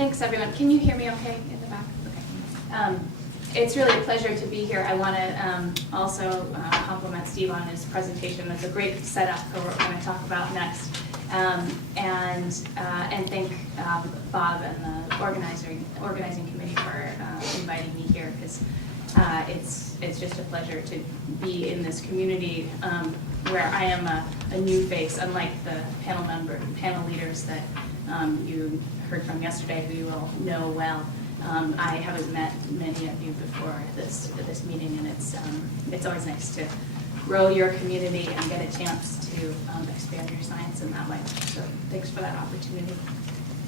Thanks, everyone. Can you hear me okay in the back? Okay. It's really a pleasure to be here. I want to also compliment Steve on his presentation. It's a great setup for what we're going to talk about next. And thank Bob and the organizing committee for inviting me here, because it's just a pleasure to be in this community where I am a new face, unlike the panel leaders that you heard from yesterday, who you all know well. I haven't met many of you before this meeting, and it's always nice to grow your community and get a chance to expand your science in that way. So thanks for that opportunity.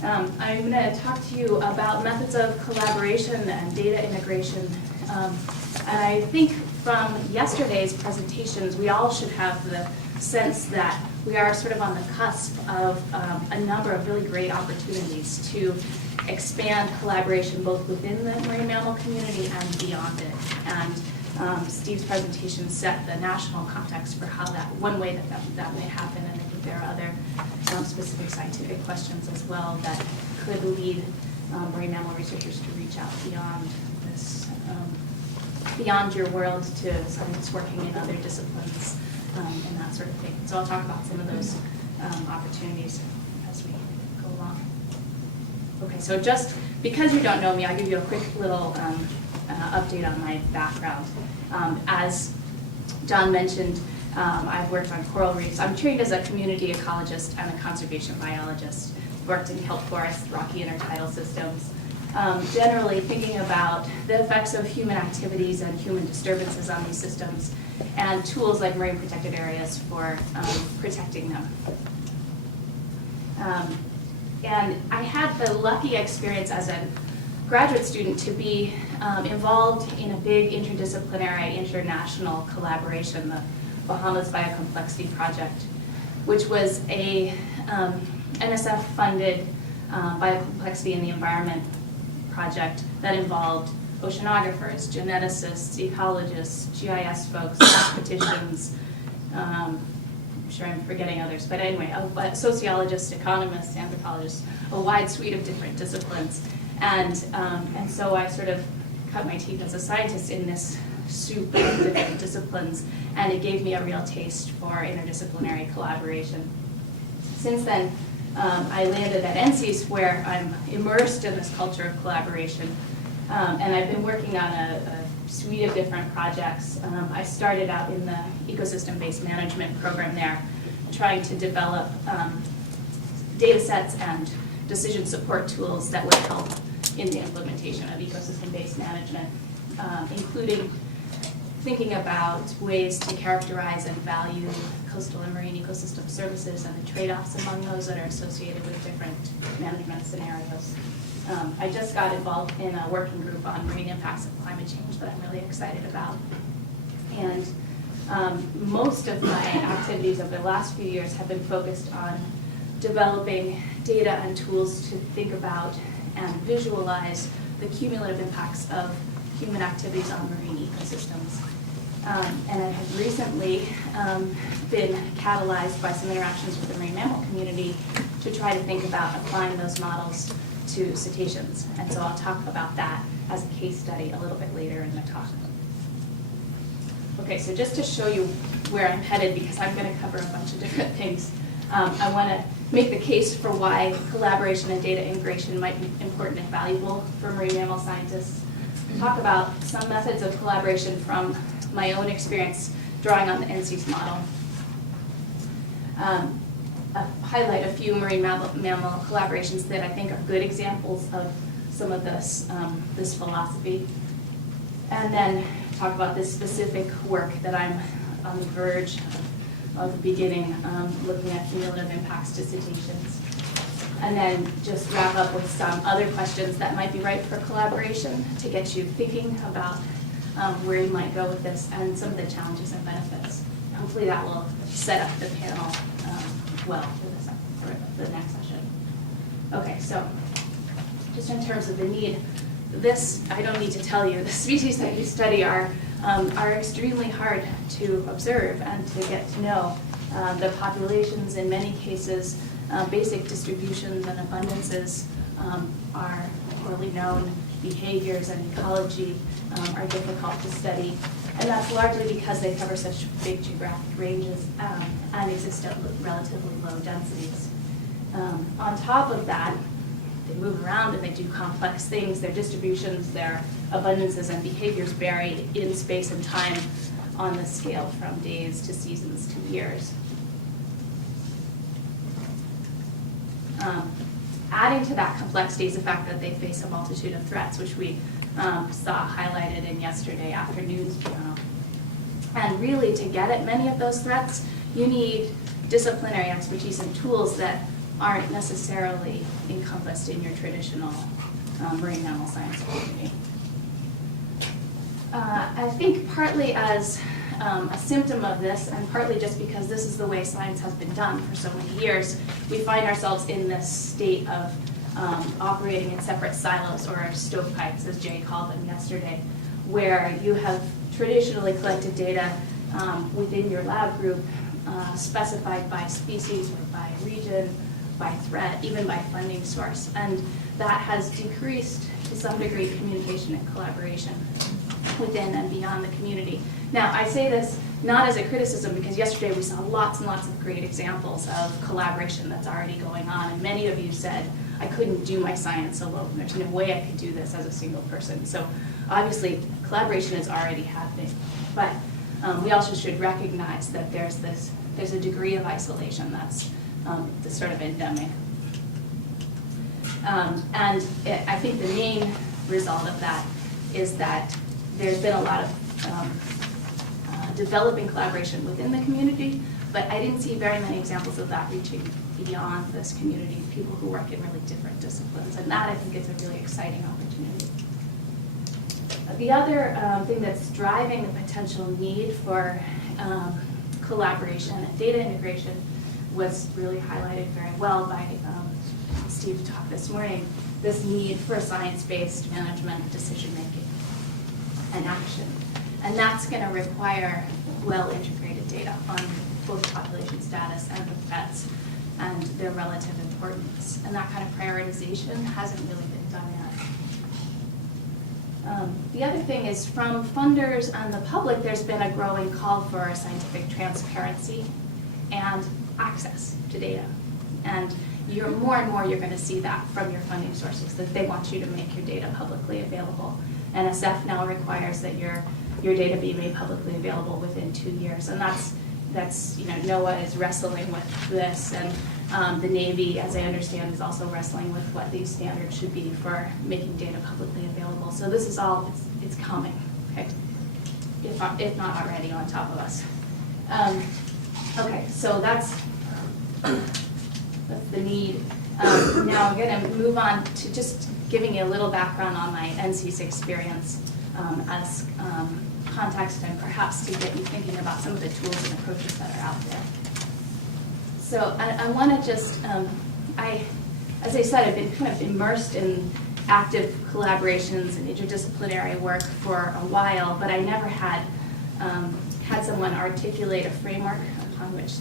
I'm going to talk to you about methods of collaboration and data integration. And I think from yesterday's presentations, we all should have the sense that we are sort of on the cusp of a number of really great opportunities to expand collaboration both within the marine mammal community and beyond it. And Steve's presentation set the national context for how one way that may happen, and I think there are other specific scientific questions as well that could lead marine mammal researchers to reach out beyond this, beyond your world, to something that's working in other disciplines and that sort of thing. So I'll talk about some of those opportunities as we go along. Okay, so just because you don't know me, I'll give you a quick little update on my background. As John mentioned, I've worked on coral reefs. I'm trained as a community ecologist and a conservation biologist. Worked in kelp forests, rocky intertidal systems, generally thinking about the effects of human activities and human disturbances on these systems, and tools like marine protected areas for protecting them. And I had the lucky experience as a graduate student to be involved in a big interdisciplinary international collaboration, the Bahamas Biocomplexity Project, which was a NSF-funded biocomplexity in the environment project that involved oceanographers, geneticists, ecologists, GIS folks, mathematicians, I'm sure I'm forgetting others, but anyway, sociologists, economists, anthropologists, a wide suite of different disciplines. And so I sort of cut my teeth as a scientist in this soup of different disciplines, and it gave me a real taste for interdisciplinary collaboration. Since then, I landed at NCEAS, where I'm immersed in this culture of collaboration, and I've been working on a suite of different projects. I started out in the ecosystem-based management program there, trying to develop data sets and decision support tools that would help in the implementation of ecosystem-based management, including thinking about ways to characterize and value coastal and marine ecosystem services and the trade-offs among those that are associated with different management scenarios. I just got involved in a working group on marine impacts of climate change that I'm really excited about. And most of my activities over the last few years have been focused on developing data and tools to think about and visualize the cumulative impacts of human activities on marine ecosystems. And I have recently been catalyzed by some interactions with the marine mammal community to try to think about applying those models to cetaceans. And so I'll talk about that as a case study a little bit later in the talk. Okay, so just to show you where I'm headed, because I'm going to cover a bunch of different things, I want to make the case for why collaboration and data integration might be important and valuable for marine mammal scientists. Talk about some methods of collaboration from my own experience drawing on the NCEAS model. Highlight a few marine mammal collaborations that I think are good examples of some of this philosophy. And then talk about this specific work that I'm on the verge of beginning, looking at cumulative impacts to cetaceans. And then just wrap up with some other questions that might be ripe for collaboration to get you thinking about where you might go with this and some of the challenges and benefits. Hopefully that will set up the panel well for the next session. Okay, so just in terms of the need, this, I don't need to tell you, the species that you study are extremely hard to observe and to get to know. The populations, in many cases, basic distributions and abundances are poorly known behaviors and ecology are difficult to study. And that's largely because they cover such big geographic ranges and exist at relatively low densities. On top of that, they move around and they do complex things. Their distributions, their abundances and behaviors vary in space and time on the scale from days to seasons to years. Adding to that complexity is the fact that they face a multitude of threats, which we saw highlighted in yesterday afternoon's panel. And really, to get at many of those threats, you need disciplinary expertise and tools that aren't necessarily encompassed in your traditional marine mammal science community. I think partly as a symptom of this, and partly just because this is the way science has been done for so many years, we find ourselves in this state of operating in separate silos, or stovepipes, as Jay called them yesterday, where you have traditionally collected data within your lab group, specified by species or by region, by threat, even by funding source. And that has decreased, to some degree, communication and collaboration within and beyond the community. Now, I say this not as a criticism, because yesterday we saw lots and lots of great examples of collaboration that's already going on, and many of you said, I couldn't do my science alone. There's no way I could do this as a single person. So obviously, collaboration is already happening. But we also should recognize that there's a degree of isolation that's sort of endemic. I think the main result of that is that there's been a lot of developing collaboration within the community, but I didn't see very many examples of that reaching beyond this community, people who work in really different disciplines, and that I think is a really exciting opportunity. The other thing that's driving the potential need for collaboration and data integration was really highlighted very well by Steve's talk this morning, this need for science-based management, decision-making, and action. And that's going to require well-integrated data on both population status and the threats and their relative importance. And that kind of prioritization hasn't really been done yet. The other thing is, from funders and the public, there's been a growing call for scientific transparency and access to data. And more and more you're going to see that from your funding sources, that they want you to make your data publicly available. NSF now requires that your data be made publicly available within 2 years, and that's NOAA is wrestling with this, and the Navy, as I understand, is also wrestling with what these standards should be for making data publicly available. So this is all, it's coming, okay? If not already on top of us. Okay, so that's the need. Now I'm going to move on to just giving you a little background on my NCEIS experience as context, and perhaps to get you thinking about some of the tools and approaches that are out there. So I want to just, as I said, I've been kind of immersed in active collaborations and interdisciplinary work for a while, but I never had had someone articulate a framework upon which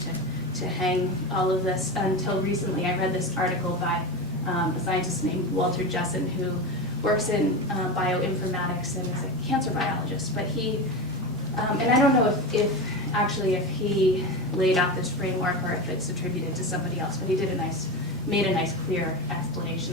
to hang all of this until recently. I read this article by a scientist named Walter Jessen, who works in bioinformatics and is a cancer biologist. But he, and I don't know if he laid out this framework or if it's attributed to somebody else, but he did made a nice clear explanation